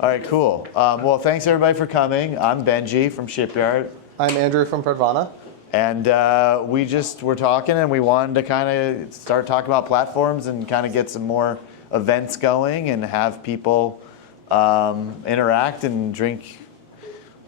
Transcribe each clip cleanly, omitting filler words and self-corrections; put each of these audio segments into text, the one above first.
All right, cool. Well, thanks everybody for coming. I'm Benjie from Shipyard. I'm Andrew from Pradvana. And we just were talking and we wanted to kind of start talking about platforms and kind of get some more events going and have people interact and drink,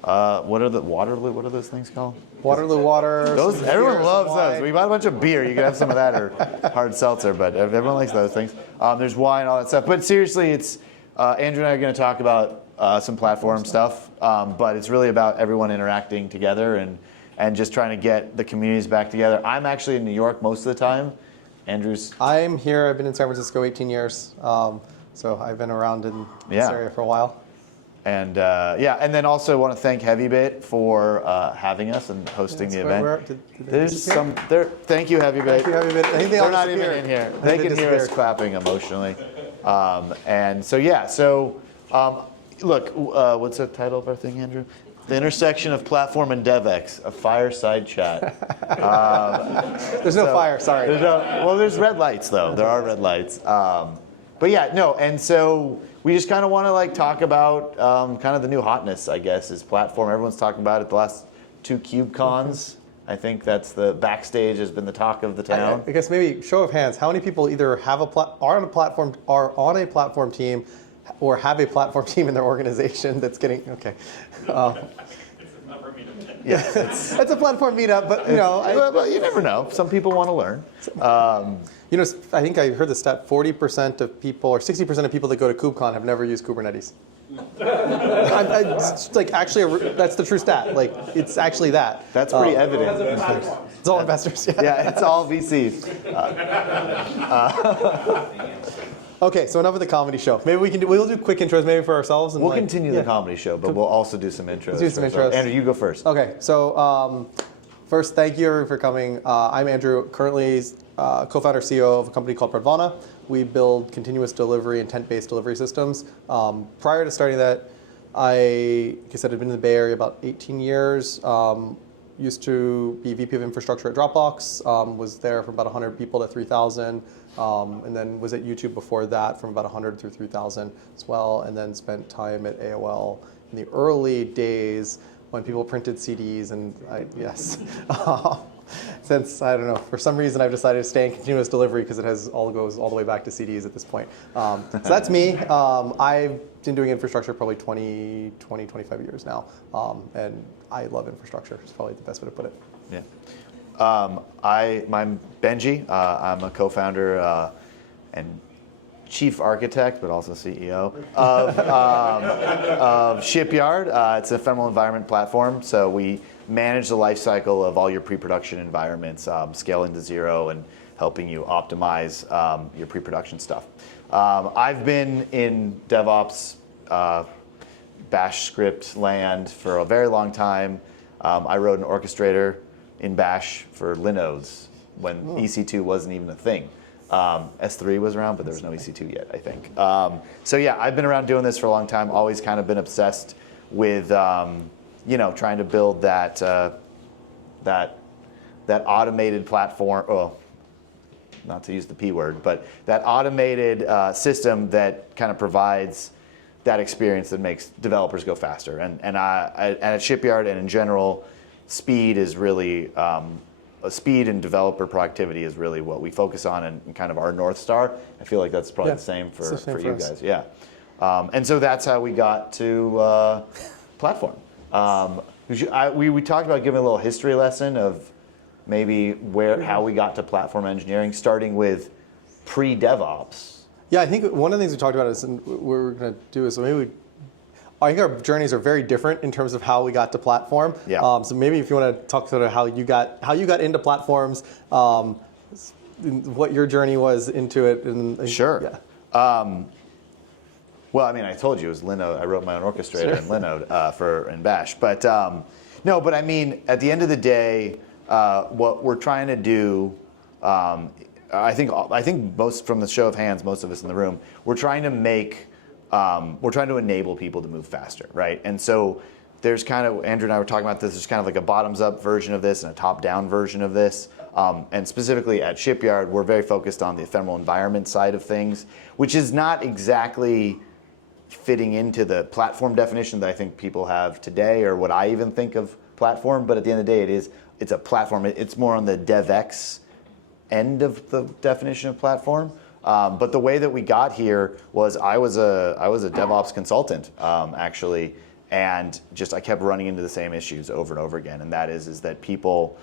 what are those things called? Waterloo water. Everyone loves those. We bought a bunch of beer. You can have some of that or hard seltzer, but everyone likes those things. There's wine, all that stuff. But seriously, it's Andrew and I are going to talk about some platform stuff, but it's really about everyone interacting together and just trying to get the communities back together. I'm actually in New York most of the time. Andrew's? I'm here. I've been in San Francisco 18 years, so I've been around in this area for a while. And and then also want to thank Heavybit for having us and hosting the event. Thank you, Heavybit. Thank you, Heavybit. I think they're not even in here. They can hear us clapping emotionally. Look, what's the title of our thing, Andrew? The intersection of platform and DevEx, a fireside chat. There's no fire, sorry. There's red lights though. There are red lights. And so we just kind of want to talk about kind of the new hotness, I guess, is platform. Everyone's talking about it the last 2 KubeCons. I think that's the backstage has been the talk of the town. I guess maybe show of hands, how many people either are on a platform team or have a platform team in their organization that's getting, okay. Yeah, it's a platform meetup, but well, you never know. Some people want to learn. I think I heard the stat: 40% of people, or 60% of people that go to KubeCon have never used Kubernetes. That's the true stat. It's actually that. That's pretty evident. It's all investors. Yeah, it's all VCs. Okay, so enough of the comedy show. Maybe we'll do quick intros maybe for ourselves. And we'll continue the comedy show, but we'll also do some intros. Let's do some intros. Andrew, you go first. Okay, so first, thank you everyone for coming. I'm Andrew, currently co-founder CEO of a company called Pradvana. We build continuous delivery, intent-based delivery systems. Prior to starting that, I guess I'd been in the Bay Area about 18 years. Used to be VP of infrastructure at Dropbox. Was there from about 100 people to 3,000. And then was at YouTube before that from about 100 through 3,000 as well, and then spent time at AOL in the early days when people printed CDs, and since, I don't know, for some reason I've decided to stay in continuous delivery because it goes all the way back to CDs at this point. So that's me. I've been doing infrastructure probably 25 years now, and I love infrastructure. It's probably the best way to put it. Yeah. I'm Benjie. I'm a co-founder and chief architect, but also CEO of Shipyard. It's an ephemeral environment platform, so we manage the life cycle of all your pre-production environments, scaling to zero and helping you optimize your pre-production stuff. I've been in DevOps, Bash script land for a very long time. I wrote an orchestrator in Bash for Linodes when EC2 wasn't even a thing. S3 was around, but there was no EC2 yet, I think. I've been around doing this for a long time, always kind of been obsessed with trying to build that automated platform, not to use the P word, but that automated system that kind of provides that experience that makes developers go faster. And at Shipyard and in general, speed is really, speed and developer productivity is really what we focus on and kind of our North Star. I feel like that's probably the same for you guys. Yeah. And so that's how we got to platform. We talked about giving a little history lesson of maybe how we got to platform engineering, starting with pre-DevOps. Yeah, I think one of the things we talked about is, and what we're going to do is, I think our journeys are very different in terms of how we got to platform. Yeah. So maybe if you want to talk sort of how you got into platforms, what your journey was into it. Sure. Yeah. Well, I mean, I told you it was Linode. I wrote my own orchestrator in Linode in Bash. But at the end of the day, what we're trying to do, I think most from the show of hands, most of us in the room, we're trying to enable people to move faster, right? And so there's kind of, Andrew and I were talking about this, there's kind of like a bottoms-up version of this and a top-down version of this. And specifically at Shipyard, we're very focused on the ephemeral environment side of things, which is not exactly fitting into the platform definition that I think people have today, or what I even think of platform. But at the end of the day, it's a platform. It's more on the DevEx end of the definition of platform. But the way that we got here was I was a DevOps consultant, actually, and I kept running into the same issues over and over again. And that is that people,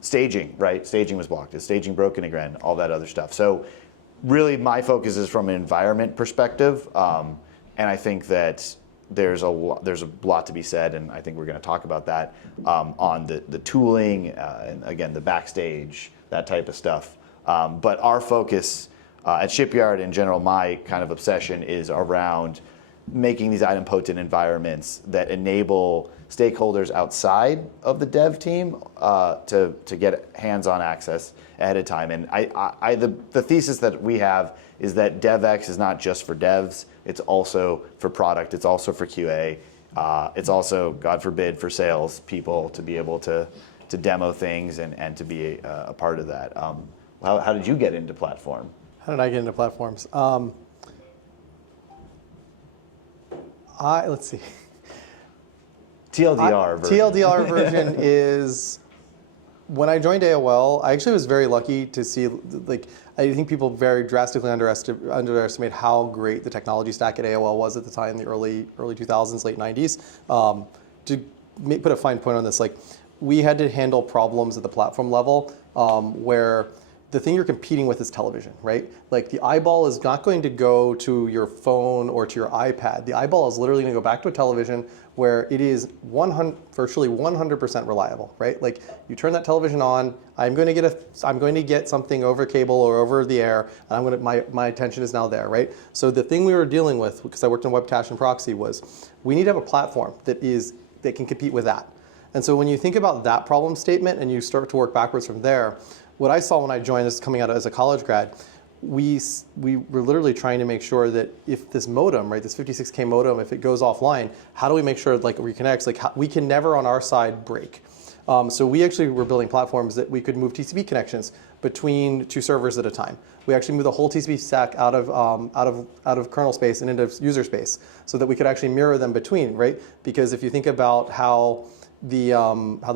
staging, right? Staging was blocked. Is staging broken again? All that other stuff. So really my focus is from an environment perspective. And I think that there's a lot to be said, and I think we're going to talk about that on the tooling, and again, the backstage, that type of stuff. But our focus at Shipyard in general, my kind of obsession is around making these idempotent environments that enable stakeholders outside of the dev team to get hands-on access ahead of time. And the thesis that we have is that DevEx is not just for devs, it's also for product, it's also for QA, it's also, God forbid, for sales people to be able to demo things and to be a part of that. How did you get into platform? How did I get into platforms? Let's see. TLDR version. TLDR version is, when I joined AOL, I actually was very lucky to see, I think people very drastically underestimate how great the technology stack at AOL was at the time, in the early 2000s, late 90s. To put a fine point on this, we had to handle problems at the platform level where the thing you're competing with is television, right? The eyeball is not going to go to your phone or to your iPad. The eyeball is literally going to go back to a television where it is virtually 100% reliable, right? You turn that television on, I'm going to get something over cable or over the air, and my attention is now there, right? So the thing we were dealing with, because I worked in web cache and proxy, was we need to have a platform that can compete with that. And so when you think about that problem statement and you start to work backwards from there, what I saw when I joined, this coming out as a college grad, we were literally trying to make sure that if this modem, right, this 56K modem, if it goes offline, how do we make sure it reconnects? We can never on our side break. So we actually were building platforms that we could move TCP connections between two servers at a time. We actually moved the whole TCP stack out of kernel space and into user space, so that we could actually mirror them between, right? Because if you think about how the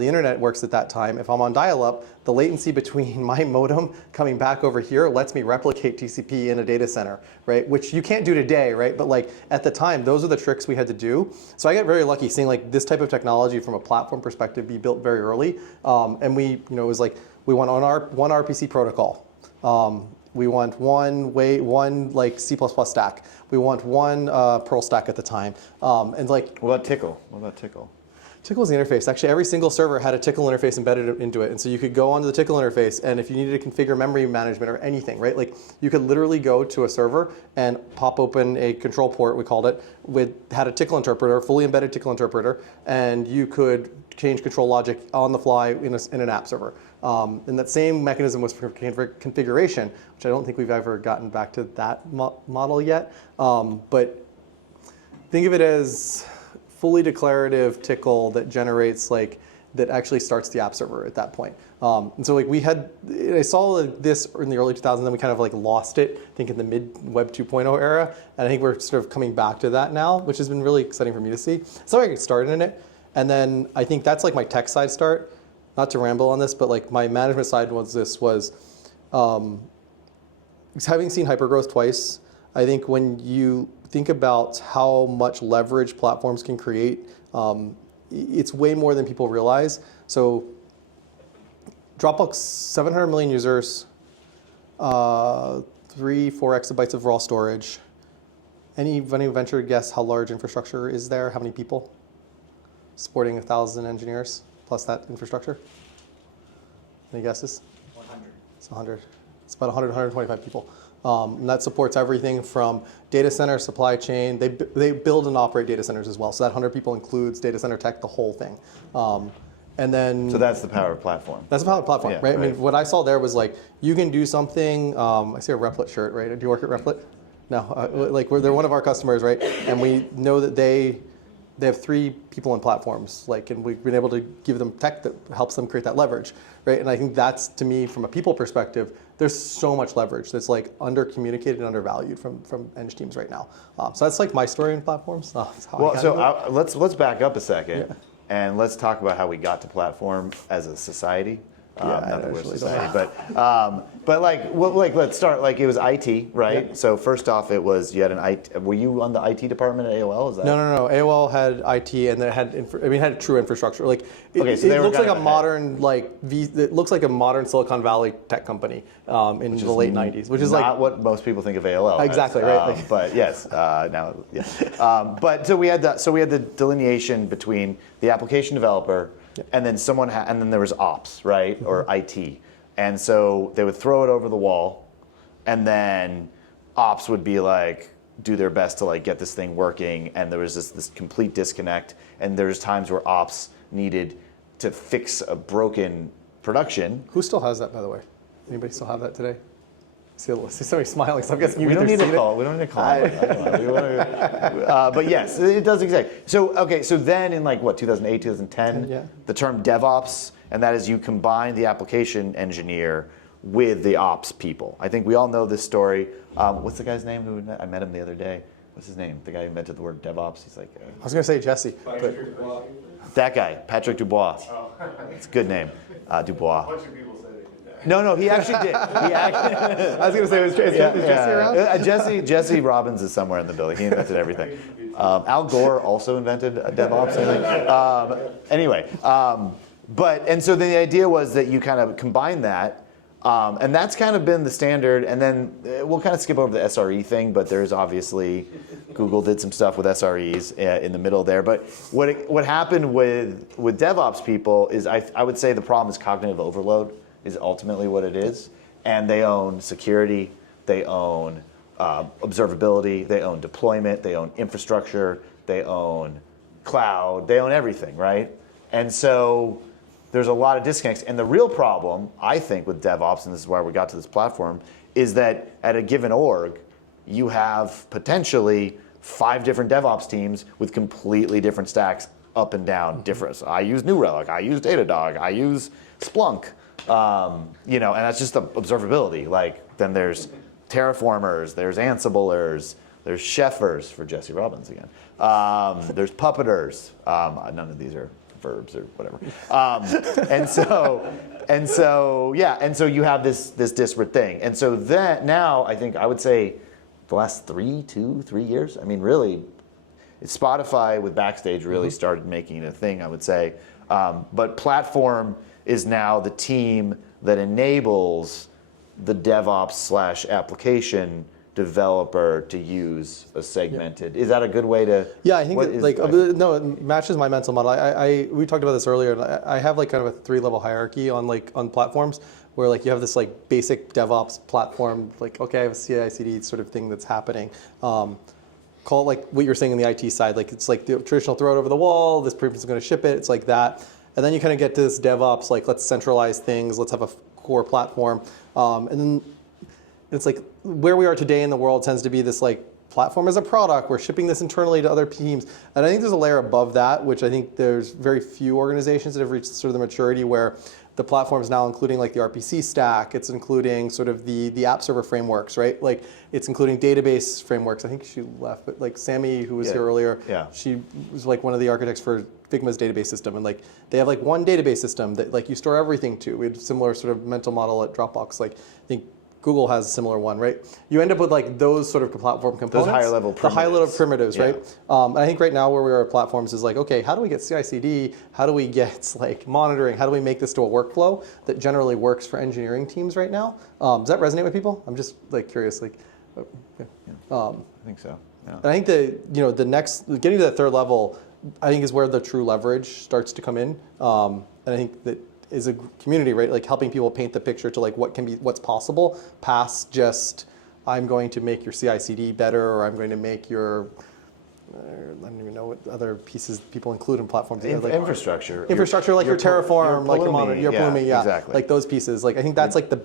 internet works at that time, if I'm on dial-up, the latency between my modem coming back over here lets me replicate TCP in a data center, right? Which you can't do today, right? But at the time, those are the tricks we had to do. So I got very lucky seeing this type of technology from a platform perspective be built very early. And it was we want one RPC protocol. We want one C++ stack. We want one Perl stack at the time. And what about Tickle? Tickle is the interface. Actually, every single server had a Tickle interface embedded into it. And so you could go onto the Tickle interface, and if you needed to configure memory management or anything, right? You could literally go to a server and pop open a control port, we called it, had a Tickle interpreter, fully embedded Tickle interpreter, and you could change control logic on the fly in an app server. And that same mechanism was for configuration, which I don't think we've ever gotten back to that model yet. But think of it as fully declarative Tickle that generates that actually starts the app server at that point. And so I saw this in the early 2000s, then we kind of lost it, I think in the mid Web 2.0 era. And I think we're sort of coming back to that now, which has been really exciting for me to see. So I got started in it. And then I think that's my tech side start. Not to ramble on this, but my management side was having seen hypergrowth twice. I think when you think about how much leverage platforms can create, it's way more than people realize. So Dropbox, 700 million users, 3-4 exabytes of raw storage. Any venture guess how large infrastructure is there? How many people? Supporting 1,000 engineers plus that infrastructure? Any guesses? 100. It's 100. It's about 100, 125 people. And that supports everything from data center, supply chain. They build and operate data centers as well. So that 100 people includes data center tech, the whole thing. And then So that's the power of platform. That's the power of platform, Yeah, right? I right. mean, what I saw there was you can do something. I see a Replit shirt, right? Do you work at Replit? No, they're one of our customers, right? And we know that they they have 3 people in platforms, like, and we've been able to give them tech that helps them create that leverage, right? And I think that's, to me, from a people perspective, there's so much leverage that's like under-communicated and undervalued from eng teams right now. So that's like my story in platforms. That's how I got into it. Let's back up a second, and let's talk about how we got to platform as a society. Not that we're a society, but let's start. Like, it was IT, right? Yeah. So first off, it was, you had an IT. Were you on the IT department at AOL? Is that? No. AOL had IT, and then it had it had true infrastructure. Like, it looks like a modern it looks like a modern Silicon Valley tech company in the late '90s, which is not what most people think of AOL. Exactly, right. But yes, now yeah. But so we had the delineation between the application developer. And then and then there was ops, right, or IT, and so they would throw it over the wall, and then ops would be like do their best to like get this thing working, and there was this complete disconnect, and there's times where ops needed to fix a broken production. Who still has that, by the way? Anybody still have that today? See somebody smiling, so I'm guessing you We don't need to call. it. We don't need to call. But yes, it does exactly. So okay, so then in like what 2008, 2010, the term DevOps, and that is you combine the application engineer with the ops people. I think we all know this story. What's the guy's name? I met him the other day. What's his name? The guy who invented the word DevOps. He's like. I was gonna say Jesse. That guy, Patrick Dubois. Oh. It's a good name, Dubois. A bunch of people say they did that. No, he actually did. I was going to say, is Jesse around? Jesse Robbins is somewhere in the building. He invented everything. Al Gore also invented DevOps. And so then the idea was that you kind of combine that, and that's kind of been the standard. And then we'll kind of skip over the SRE thing, but there's obviously Google did some stuff with SREs in the middle there. But what happened with DevOps people is I would say the problem is cognitive overload. Is ultimately what it is. And they own security, they own observability, they own deployment, they own infrastructure, they own cloud, they own everything, right? And so there's a lot of disconnects. And the real problem, I think, with DevOps, and this is why we got to this platform, is that at a given org, you have potentially 5 different DevOps teams with completely different stacks up and down, different. So I use New Relic, I use Datadog, I use Splunk. And that's just the observability. Like, then there's Terraformers, there's Ansiblers, there's Chefers for Jesse Robbins again. There's Puppeters. None of these are verbs or whatever. And so you have this disparate thing. And so that now I would say the last 3 years. I mean, really, Spotify with Backstage really started making it a thing, I would say. But platform is now the team that enables the DevOps / application developer to use a segmented. Is that a good way to? Yeah, I think no, it matches my mental model. We talked about this earlier. I have like kind of a 3-level hierarchy on platforms where like you have this like basic DevOps platform. Like, okay, I have a CI/CD sort of thing that's happening. Call it like what you're saying on the IT side. Like, it's like the traditional throw it over the wall. This person is going to ship it. It's like that. And then you kind of get to this DevOps, like, let's centralize things, let's have a core platform. And then it's like where we are today in the world tends to be this like platform as a product, we're shipping this internally to other teams. And I think there's a layer above that, which I think there's very few organizations that have reached sort of the maturity where the platform is now including like the RPC stack, it's including sort of the app server frameworks, right? Like it's including database frameworks. I think she left, but like Sammy, who was here earlier, she was like one of the architects for Figma's database system. And like they have like one database system that like you store everything to. We had a similar sort of mental model at Dropbox. Like I think Google has a similar one, right? You end up with like those sort of platform components. Those higher level primitives. The high level primitives, right? And I think right now where we are at platforms is like, okay, how do we get CI/CD? How do we get like monitoring? How do we make this to a workflow that generally works for engineering teams right now? Does that resonate with people? I'm just like curious. Like, I think so. Yeah. And I think the next getting to that 3rd level, I think is where the true leverage starts to come in. And I think that is a community, right? Like helping people paint the picture to like what's possible past just I'm going to make your CI/CD better, or I'm going to make your I don't even know what other pieces people include in platforms. Like infrastructure. Infrastructure, like your Terraform, like your Pulumi, exactly. like those pieces. Like I think that's like the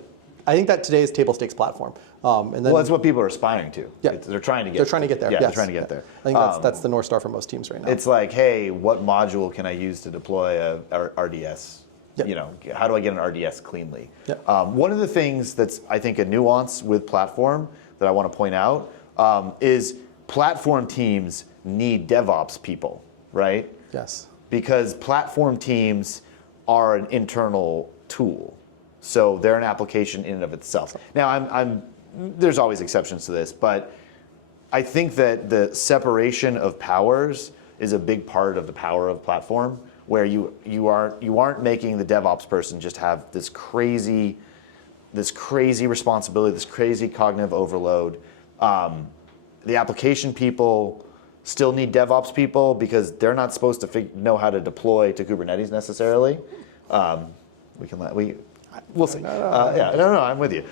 I think that today is table stakes platform. And then Well, that's what people are aspiring to. Yeah. They're trying to get. they're trying to get there. Yeah, yes. they're trying to get there. I think that's the North Star for most teams right now. It's like, hey, what module can I use to deploy a RDS? Yep. You know, how do I get an RDS cleanly? Yep. One of the things that's, I think, a nuance with platform that I want to point out is platform teams need DevOps people, right? Yes. Because platform teams are an internal tool. So they're an application in and of itself. Now, there's always exceptions to this, but I think that the separation of powers is a big part of the power of platform, where you aren't making the DevOps person just have this crazy responsibility, this crazy cognitive overload. The application people still need DevOps people because they're not supposed to know how to deploy to Kubernetes necessarily. We'll see. No, I'm with you.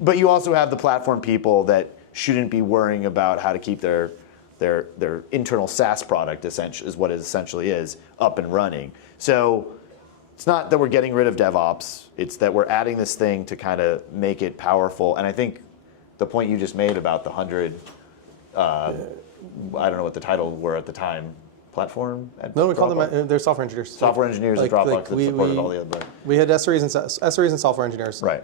But you also have the platform people that shouldn't be worrying about how to keep their internal SaaS product, essentially, is what it essentially is, up and running. So it's not that we're getting rid of DevOps. It's that we're adding this thing to kind of make it powerful. And I think the point you just made about the 100, I don't know what the title were at the time, platform? No, we call them, they're software engineers. Software engineers at Dropbox that supported all the other. We had SREs and software engineers. Right.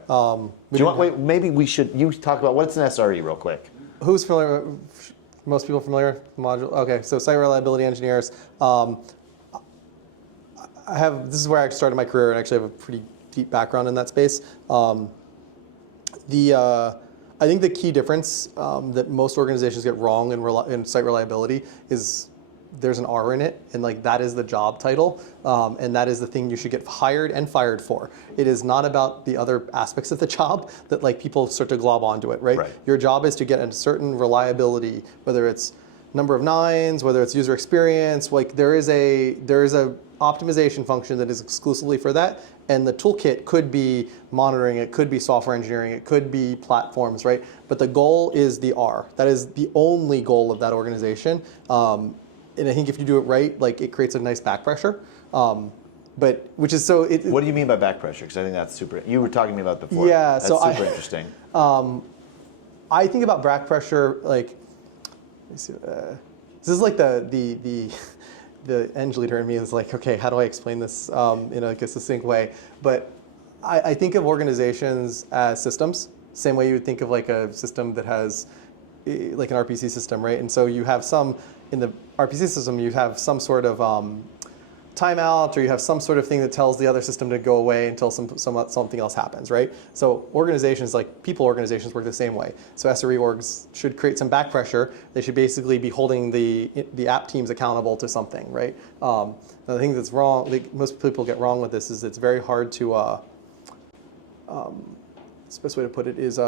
Maybe you talk about what's an SRE real quick. Who's familiar? Most people familiar with the module? Okay, so site reliability engineers. This is where I started my career and actually have a pretty deep background in that space. I think the key difference that most organizations get wrong in site reliability is there's an R in it, and like that is the job title, and that is the thing you should get hired and fired for. It is not about the other aspects of the job that like people start to glob onto it, right? Your job is to get a certain reliability, whether it's number of nines, whether it's user experience. Like there is a optimization function that is exclusively for that, and the toolkit could be monitoring, it could be software engineering, it could be platforms, right? But the goal is the R. That is the only goal of that organization. And I think if you do it right, like it creates a nice back pressure. What do you mean by back pressure? Because I think that's super. You were talking to me about it before. Yeah, that's super interesting. I think about back pressure like. Let me see. This is like the eng leader in me is like, okay, how do I explain this in a succinct way? But I think of organizations as systems, same way you would think of like a system that has like an RPC system, right? And so you have in the RPC system, you have some sort of timeout, or you have some sort of thing that tells the other system to go away until something else happens, right? So organizations, like people organizations, work the same way. So SRE orgs should create some back pressure. They should basically be holding the app teams accountable to something, right? The thing that's wrong, like most people get wrong with this, is it's very hard to, the best way to put it is,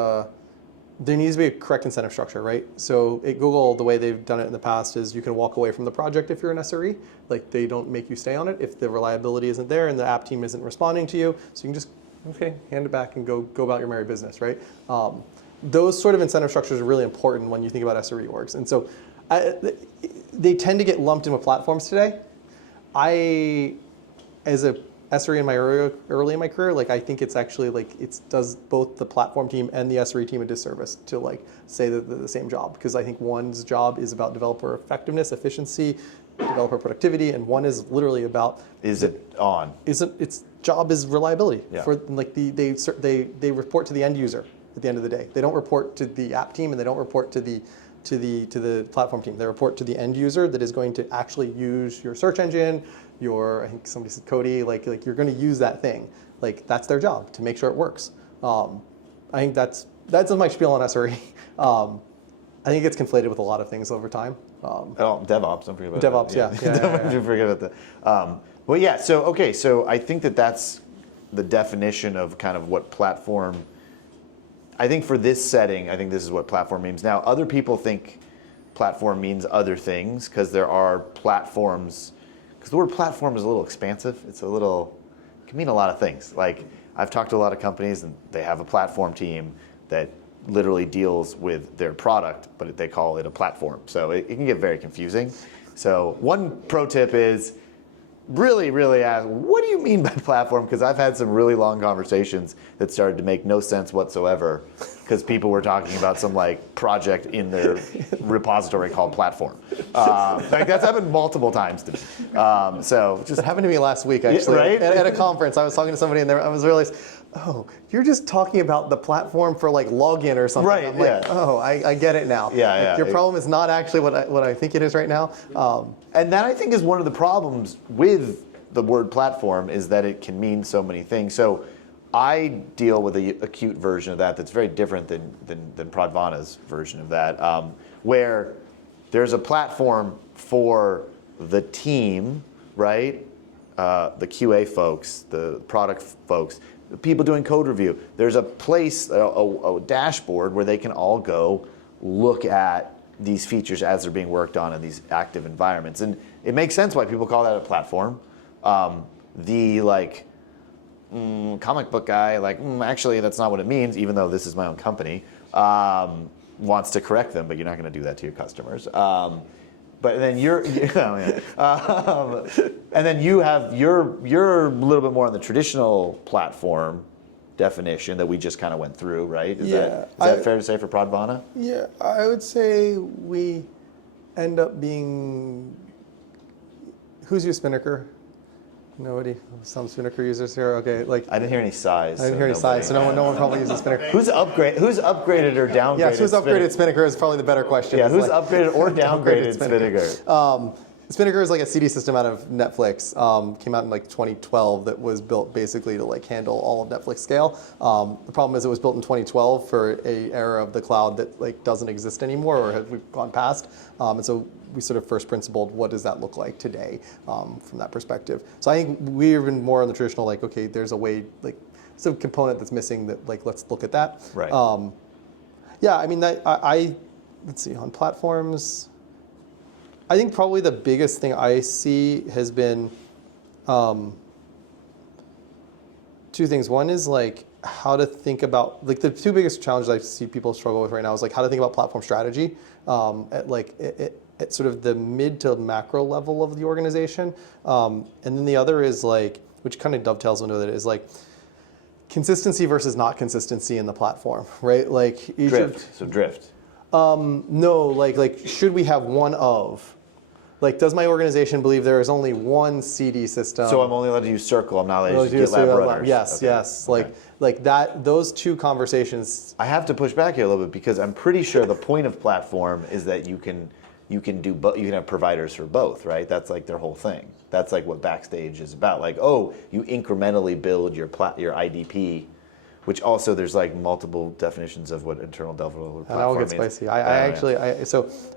there needs to be a correct incentive structure, right? So at Google, the way they've done it in the past is you can walk away from the project if you're an SRE. Like they don't make you stay on it if the reliability isn't there and the app team isn't responding to you. So you can just, okay, hand it back and go about your merry business, right? Those sort of incentive structures are really important when you think about SRE orgs. And so they tend to get lumped in with platforms today. As a SRE in my early in my career, like I think it's actually like it does both the platform team and the SRE team a disservice to like say that they're the same job, because I think one's job is about developer effectiveness, efficiency, developer productivity, and one is literally about its job is reliability. Yeah. For like they report to the end user at the end of the day. They don't report to the app team and they don't report to the platform team. They report to the end user that is going to actually use your search engine. I think somebody said Cody, like you're going to use that thing. Like that's their job, to make sure it works. I think that's my spiel on SRE. I think it gets conflated with a lot of things over time. DevOps, don't forget about DevOps, that. yeah. Don't forget about that. Well, yeah. So I think that's the definition of kind of what platform. I think for this setting, I think this is what platform means. Now, other people think platform means other things because there are platforms. Because the word platform is a little expansive. It can mean a lot of things. Like I've talked to a lot of companies and they have a platform team that literally deals with their product, but they call it a platform. So it can get very confusing. So one pro tip is really, really ask, what do you mean by platform? Because I've had some really long conversations that started to make no sense whatsoever because people were talking about some like project in their repository called platform. Like that's happened multiple times to me. So just It happened to me last week, actually. Yeah, right? At a conference, I was talking to somebody, and I was realized, oh, you're just talking about the platform for like login or something. Right, I'm like, oh, I get it now. Yeah, Like, yeah. Your problem is not actually what I think it is right now. And that I think is one of the problems with the word platform is that it can mean so many things. So I deal with the acute version of that that's very different than Pradvana's version of that, where there's a platform for the team, right? The QA folks, the product folks, the people doing code review. There's a place, a dashboard where they can all go look at these features as they're being worked on in these active environments. And it makes sense why people call that a platform. The like comic book guy, like actually that's not what it means, even though this is my own company, wants to correct them, but you're not going to do that to your customers. But then and then you're a little bit more on the traditional platform definition that we just kind of went through, right? Is that fair to say for Pradvana? Yeah, I would say we end up being. Who's your Spinnaker? Nobody. Some Spinnaker users here. Okay, like I didn't hear any sighs. I didn't hear any sighs, so no one probably uses Spinnaker. Who's upgraded or downgraded? Yes, who's upgraded Spinnaker is probably the better question. Yeah, It's who's like, upgraded or downgraded Spinnaker? Spinnaker is like a CD system out of Netflix. Came out in like 2012 that was built basically to like handle all of Netflix scale. The problem is it was built in 2012 for a era of the cloud that like doesn't exist anymore or have we've gone past. And so we sort of first principled what does that look like today from that perspective. So I think we're even more on the traditional like, okay, there's a way, like it's a component that's missing that like, let's look at that. Right. Yeah, I mean, let's see, on platforms, I think probably the biggest thing I see has been two things. One is like how to think about, like the two biggest challenges I see people struggle with right now is like how to think about platform strategy at sort of the mid to macro level of the organization. And then the other is like, which kind of dovetails into it, is like consistency versus not consistency in the platform, right? Like Drift. No, like should we have one of? Like, does my organization believe there is only one CD system? So I'm only allowed to use Circle. I'm not allowed to use GitLab runners. Yes, okay. Yes. Okay. Like that. Those two conversations. I have to push back here a little bit because I'm pretty sure the point of platform is that you can have providers for both, right? That's like their whole thing. That's like what Backstage is about. Like, oh, you incrementally build your IDP, which also there's like multiple definitions of what internal developer platform means. And I'll get spicy.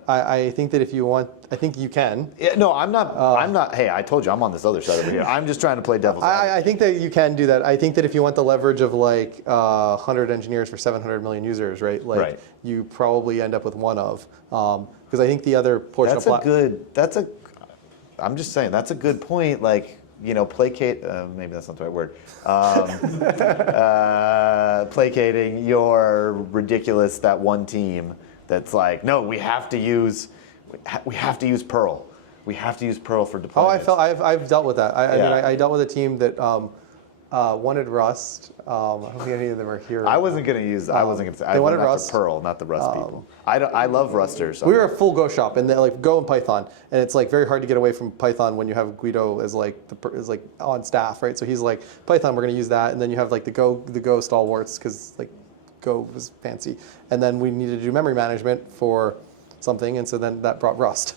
I think that if you want, I think you can. Yeah, no, I'm not. Hey, I told you I'm on this other side over here. I'm just trying to play devil's advocate. I think that you can do that. I think that if you want the leverage of like 100 engineers for 700 million users, right? Like right. You probably end up with one of. Because I think the other portion I'm just saying that's a good point. Like, you know, placate. Maybe that's not the right word. Placating your ridiculous that one team that's like, no, we have to use Perl. We have to use Perl for deployment. I've dealt with that. I mean, I dealt with a team that wanted Rust. I don't think any of them are here. I wasn't going to say. They wanted Rust. Pearl, not the Rust people. I love Rusters. We were a full Go shop, and like Go and Python, and it's like very hard to get away from Python when you have Guido as like on staff, right? So he's like, Python, we're going to use that, and then you have like the Go stalwarts because like Go was fancy, and then we needed to do memory management for something, and so then that brought Rust,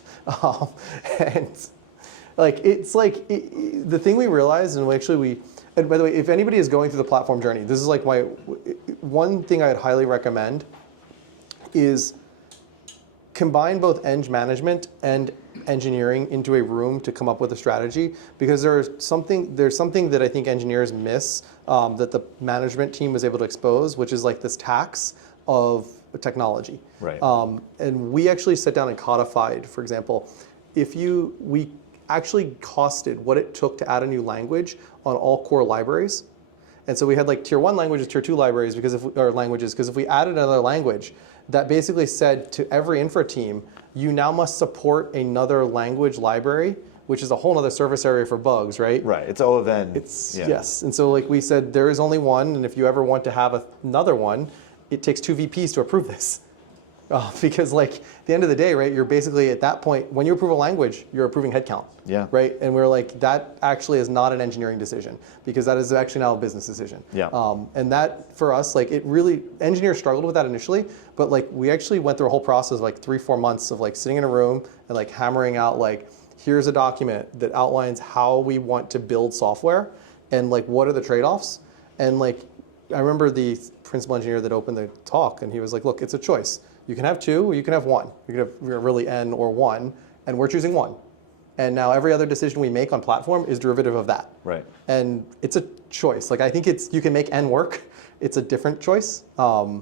and like it's like the thing we realized, and actually And by the way, if anybody is going through the platform journey, this is like one thing I'd highly recommend is combine both eng management and engineering into a room to come up with a strategy, because there's something that I think engineers miss that the management team is able to expose, which is like this tax of technology. Right. And we actually sat down and codified, for example, we actually costed what it took to add a new language on all core libraries. And so we had like tier 1 languages, tier 2 libraries, because if we added another language, that basically said to every infra team, you now must support another language library which is a whole other surface area for bugs, right? Right. It's O of N. Yes. And so like we said, there is only one, and if you ever want to have another one, it takes 2 VPs to approve this. Because like at the end of the day, right, you're basically at that point, when you approve a language, you're approving headcount. Yeah. Right? And we're like, that actually is not an engineering decision, because that is actually now a business decision. Yeah. And that for us, like it really, engineers struggled with that initially, but like we actually went through a whole process of like 3-4 months of like sitting in a room and like hammering out like, here's a document that outlines how we want to build software and like what are the trade-offs. And like, I remember the principal engineer that opened the talk, and he was like, look, it's a choice. You can have 2 or you can have 1. You can have really N or 1, and we're choosing 1. And now every other decision we make on platform is derivative of that. Right. And it's a choice. Like I think you can make N work. It's a different choice. I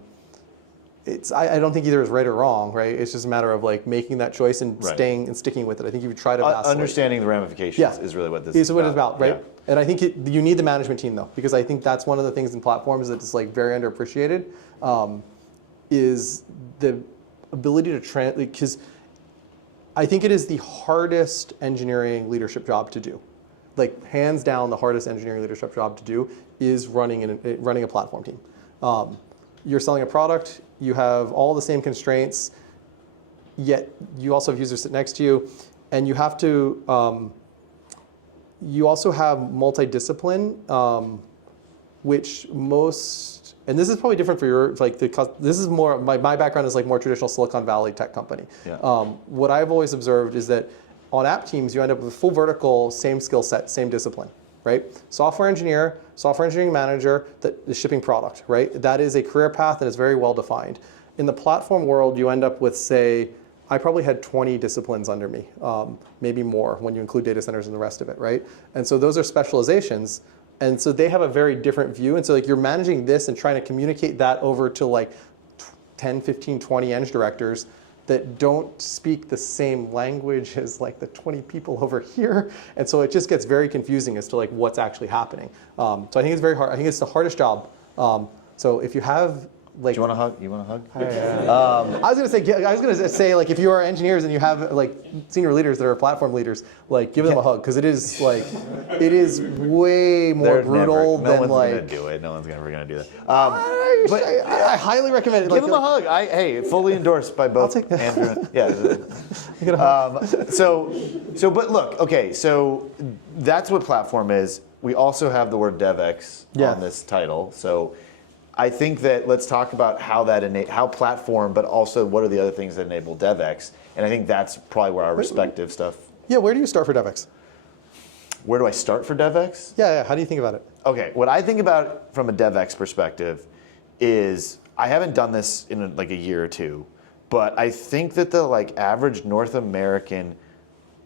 don't think either is right or wrong, right? It's just a matter of like making that choice and staying and sticking with it. I think if you try to vacillate. Understanding the ramifications is really what this is what it's about, right? Yeah. And I think you need the management team though, because I think that's one of the things in platforms that is like very underappreciated, is the ability to because I think it is the hardest engineering leadership job to do. Like hands down, the hardest engineering leadership job to do is running a platform team. You're selling a product, you have all the same constraints, yet you also have users sit next to you, and you have to, you also have multidiscipline, which most, and this is probably different for your, like this is more, my background is like more traditional Silicon Valley tech company. Yeah. What I've always observed is that on app teams, you end up with full vertical, same skill set, same discipline, right? Software engineer, software engineering manager that is shipping product, right? That is a career path that is very well defined. In the platform world, you end up with, say, I probably had 20 disciplines under me, maybe more when you include data centers and the rest of it, right? And so those are specializations. And so they have a very different view. And so like you're managing this and trying to communicate that over to like 10, 15, 20 eng directors that don't speak the same language as like the 20 people over here. And so it just gets very confusing as to like what's actually happening. So I think it's very hard. I think it's the hardest job. So if you have like, Do you want a hug? You want a hug? I was gonna say like if you are engineers and you have like senior leaders that are platform leaders, like give them a hug, because it is like it is way more brutal than no like. one's gonna do it. No one's ever gonna do that. But I highly recommend it. Give them a hug. Hey, fully endorsed by both I'll take Andrew. But look, okay, so that's what platform is. We also have the word DevEx on this title. So I think that let's talk about how how platform, but also what are the other things that enable DevEx. And I think that's probably where our respective stuff. Yeah, where do you start for DevEx? Where do I start for DevEx? Yeah, how do you think about it? Okay, what I think about from a DevEx perspective is I haven't done this in like a year or two, but I think that the like average North American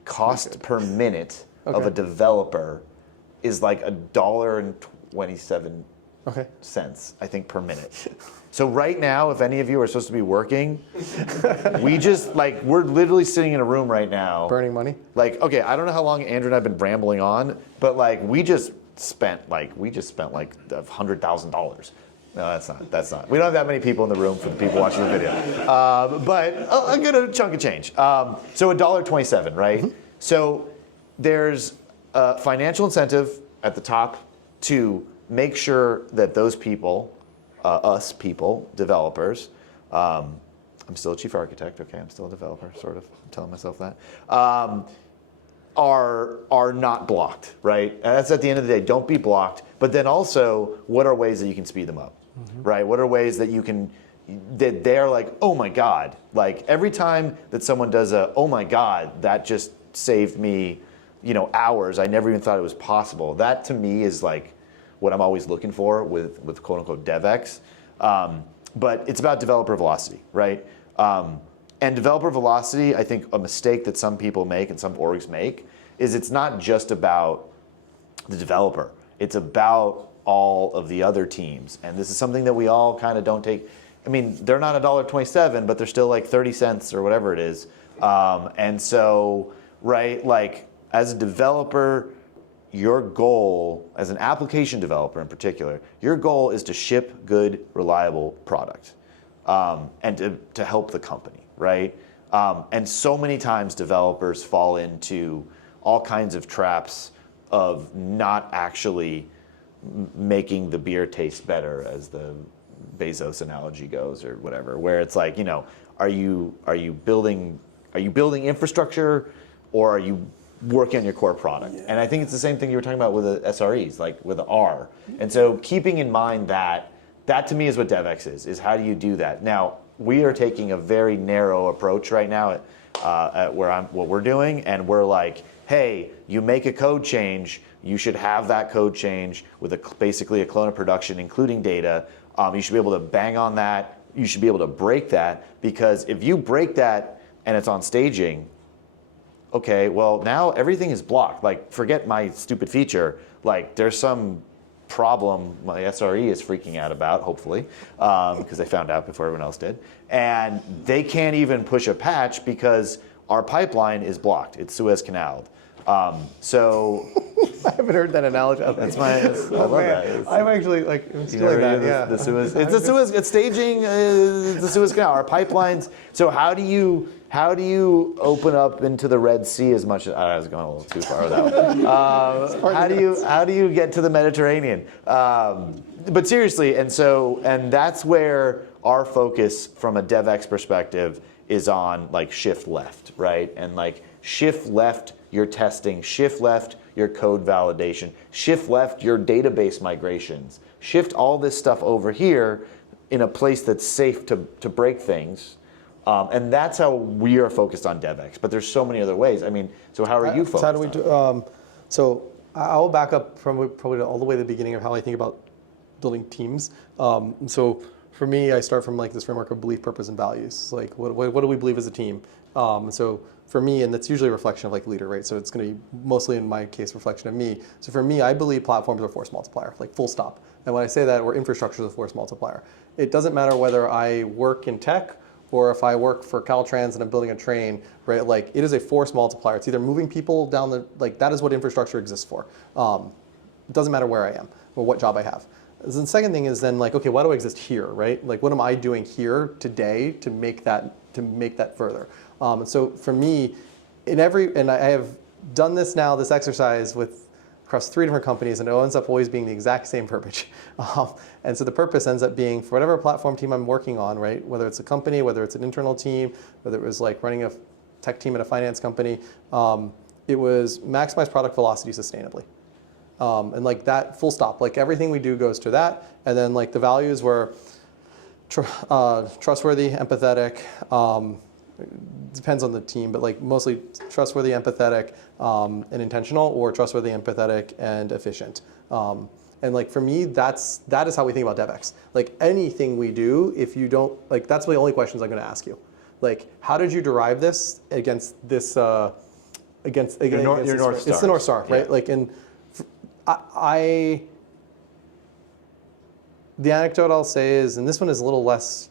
cost per minute of a developer is like $1.27 cents, I think, per minute. So right now, if any of you are supposed to be working, we're literally sitting in a room right now. Burning money? Like, okay, I don't know how long Andrew and I have been rambling on, but like we just spent like $100,000. No, that's not. We don't have that many people in the room for the people watching the video. But a good chunk of change. So $1.27, right? Mm-hmm. So there's a financial incentive at the top to make sure that those people, developers, I'm still a chief architect, okay, I'm still a developer, sort of, I'm telling myself that, are not blocked, right? And that's at the end of the day, don't be blocked, but then also, what are ways that you can speed them up, right? What are ways that you can, that they're like, oh my God, like every time that someone does oh my God, that just saved me, hours, I never even thought it was possible. That to me is like, what I'm always looking for with quote unquote DevEx. But it's about developer velocity, right? And developer velocity, I think a mistake that some people make and some orgs make is it's not just about the developer. It's about all of the other teams. And this is something that we all kind of don't take. I mean, they're not $1.27, but they're still like 30 cents or whatever it is. And so, right, like as a developer, your goal, as an application developer in particular, your goal is to ship good, reliable product and to help the company, right? And so many times developers fall into all kinds of traps of not actually making the beer taste better, as the Bezos analogy goes, or whatever. Where it's like, are you building infrastructure, or are you working on your core product? Yeah. And I think it's the same thing you were talking about with the SREs, like with the R. And so keeping in mind that to me is what DevEx is how do you do that? Now, we are taking a very narrow approach right now at what we're doing, and we're like, hey, you make a code change, you should have that code change with basically a clone of production, including data. You should be able to bang on that. You should be able to break that, because if you break that and it's on staging, okay, well, now everything is blocked. Like, forget my stupid feature. Like, there's some problem my SRE is freaking out about, hopefully, because they found out before everyone else did. And they can't even push a patch because our pipeline is blocked. It's Suez Canaled. So I haven't heard that analogy. That's I love that. I'm actually I'm stealing that. Yeah. The Suez. It's staging the Suez Canal. Our pipelines. So how do you open up into the Red Sea as much as I was going a little too far with that one. How do you get to the Mediterranean? But seriously, and that's where our focus from a DevEx perspective is on, like, shift left, right? And like shift left your testing, shift left your code validation, shift left your database migrations, shift all this stuff over here in a place that's safe to break things. And that's how we are focused on DevEx. But there's so many other ways. I mean, so how are you focused so how do we do, so I'll back up from probably all the way to the beginning of how I think about building teams. So for me, I start from like this framework of belief, purpose, and values. Like, what do we believe as a team? So for me, and that's usually a reflection of like leader, right? So it's going to be mostly, in my case, reflection of me. So for me, I believe platforms are a force multiplier, like full stop. And when I say that, or infrastructure is a force multiplier. It doesn't matter whether I work in tech or if I work for Caltrans and I'm building a train, right? Like, it is a force multiplier. It's either moving people down that is what infrastructure exists for. It doesn't matter where I am or what job I have. The second thing is then, like, okay, why do I exist here, right? Like, what am I doing here today to make that further? So for me, and I have done this now, this exercise across 3 different companies, and it ends up always being the exact same verbiage. And so the purpose ends up being, for whatever platform team I'm working on, right? Whether it's a company, whether it's an internal team, whether it was like running a tech team at a finance company, it was maximize product velocity sustainably. And like that, full stop. Like, everything we do goes to that. And then like the values were trustworthy, empathetic, depends on the team, but like mostly trustworthy, empathetic, and intentional, or trustworthy, empathetic, and efficient. And like for me, that is how we think about DevEx. Like, anything we do, if you don't, like, that's the only questions I'm going to ask you. Like, how did you derive this against this, against your North Star? It's the North Star, right? Yeah. Like, and the anecdote I'll say is, and this one is a little less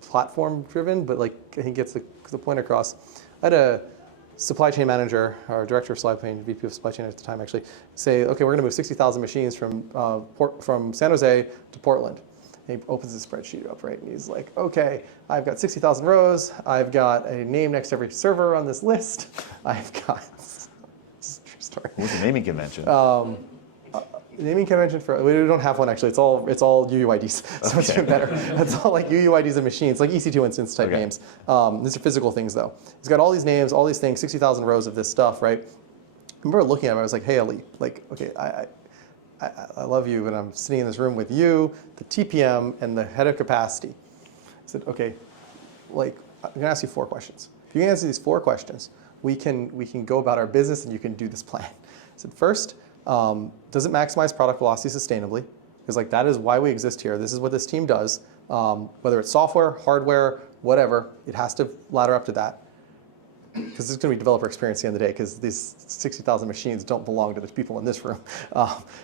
platform driven, but like I think gets the point across. I had a supply chain manager, or director of supply chain, VP of supply chain at the time, actually, say, okay, we're going to move 60,000 machines from San Jose to Portland. And he opens his spreadsheet up, right? And he's like, okay, I've got 60,000 rows. I've got a name next to every server on this list. I've got, this is a true story. What's the naming convention? Naming convention we don't have one, actually. It's all UUIDs, so it's even better. It's all like UUIDs of machines, like EC2 instance type names. These are physical things, though. He's got all these names, all these things, 60,000 rows of this stuff, right? I remember looking at him, I was like, hey, Ali, like, okay, I love you, but I'm sitting in this room with you, the TPM, and the head of capacity. I said, okay, like, I'm gonna ask you 4 questions. If you can answer these 4 questions, we can go about our business and you can do this plan. I said, first, does it maximize product velocity sustainably? Because like that is why we exist here. This is what this team does. Whether it's software, hardware, whatever, it has to ladder up to that. Because there's going to be developer experience at the end of the day, because these 60,000 machines don't belong to the people in this room.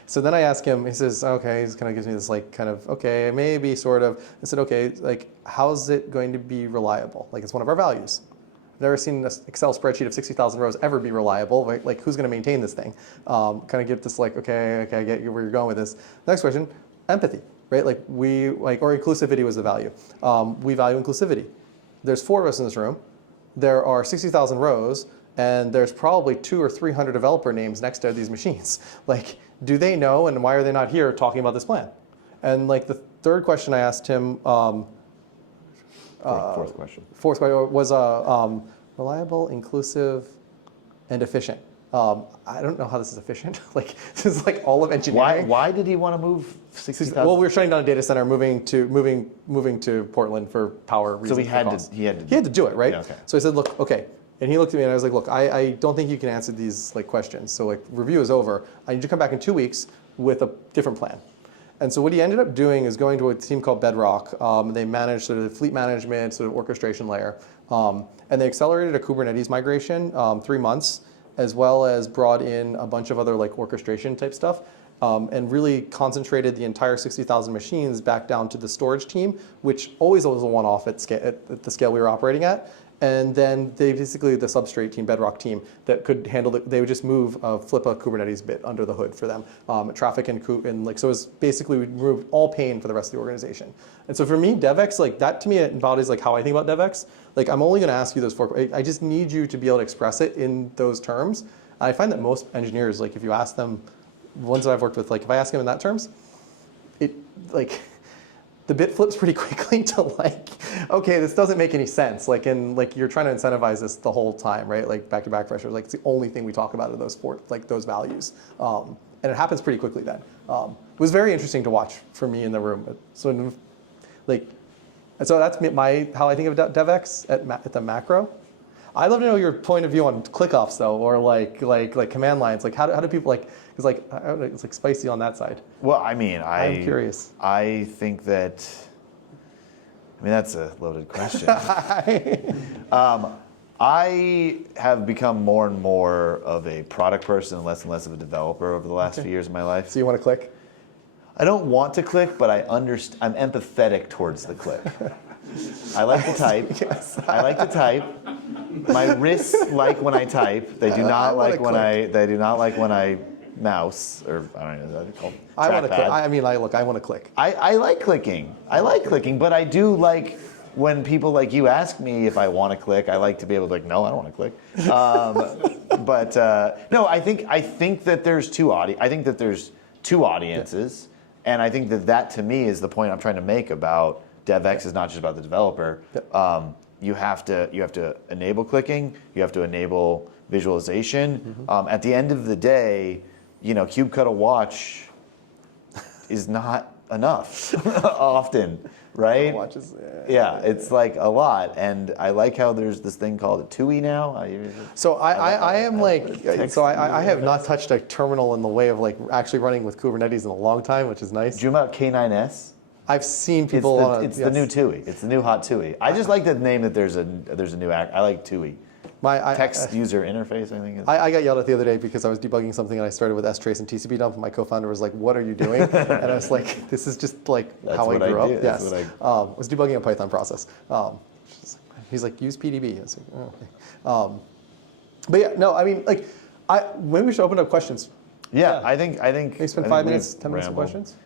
So then I ask him, he says, okay, he kind of gives me this like kind of, okay, maybe sort of. I said, okay, like how's it going to be reliable? Like it's one of our values. I've never seen an Excel spreadsheet of 60,000 rows ever be reliable, right? Like who's going to maintain this thing? Kind of get this like, okay, I get where you're going with this. Next question, empathy, right? Like or inclusivity was the value. We value inclusivity. There's 4 of us in this room. There are 60,000 rows, and there's probably 200 or 300 developer names next to these machines. Like, do they know, and why are they not here talking about this plan? And like the third question I asked him, Fourth question. fourth question was reliable, inclusive, and efficient. I don't know how this is efficient. Like, this is like all of engineering. Why did he want to move 60,000? Well, we were shutting down a data center, moving to Portland for power reasons. So he had to do it, right? Yeah, okay. So I said, look, okay. And he looked at me and I was like, look, I don't think you can answer these like questions. So like review is over. I need you to come back in 2 weeks with a different plan. And so what he ended up doing is going to a team called Bedrock. They manage sort of the fleet management, sort of orchestration layer. And they accelerated a Kubernetes migration 3 months, as well as brought in a bunch of other like orchestration type stuff, and really concentrated the entire 60,000 machines back down to the storage team, which always was a one-off at the scale we were operating at. And then they basically, the substrate team, Bedrock team, that could handle it, they would just flip a Kubernetes bit under the hood for them. Traffic and like, so it was basically, we removed all pain for the rest of the organization. And so for me, DevEx, like that to me, it embodies like how I think about DevEx. Like I'm only gonna ask you those four, I just need you to be able to express it in those terms. And I find that most engineers, like if you ask them, ones that I've worked with, like if I ask them in that terms, the bit flips pretty quickly to like, okay, this doesn't make any sense. Like, and like you're trying to incentivize this the whole time, right? Like back-to-back pressure, like it's the only thing we talk about are those four, like those values. And it happens pretty quickly then. It was very interesting to watch for me in the room. So like, so that's how I think of DevEx at the macro. I'd love to know your point of view on ClickOps though, or like command lines. Like how do people like, it's like spicy on that side. Well, I mean, I'm curious. I think that, I mean, that's a loaded question. I have become more and more of a product person and less of a developer over the last few years of my life. So you want to click? I don't want to click, but I'm empathetic towards the click. I like to type. Yes. I like to type. My wrists like when I type. They do not like when I mouse, or I don't know, is that called? I want to click. I mean, I want to click. I like clicking. I like clicking, but I do like when people like you ask me if I want to click. I like to be able to like, no, I don't want to click. No, I think that there's two audiences, and I think that to me is the point I'm trying to make about DevEx is not just about the developer. Yep. You have to enable clicking. You have to enable visualization. Mm-hmm. At the end of the day, cube cut a watch is not enough often, right? Watches, yeah, it's like a lot, and I like how there's this thing called a TUI now. So I have not touched a terminal in the way of like actually running with Kubernetes in a long time, which is nice. Do you know about K9S? I've seen people. It's the new TUI. It's the new hot TUI. I just like the name that there's a new act. I like TUI. Text user interface, I think. I got yelled at the other day because I was debugging something and I started with strace and TCP dump, and my co-founder was like, "What are you doing?" And I was like, "This is just like how I grew up." Yes, I was debugging a Python process. He's like, "Use PDB." I was like, "Oh, okay." But yeah, no, I mean, like, maybe we should open up questions. Yeah, I think. Can you spend 5 minutes, 10 minutes of questions?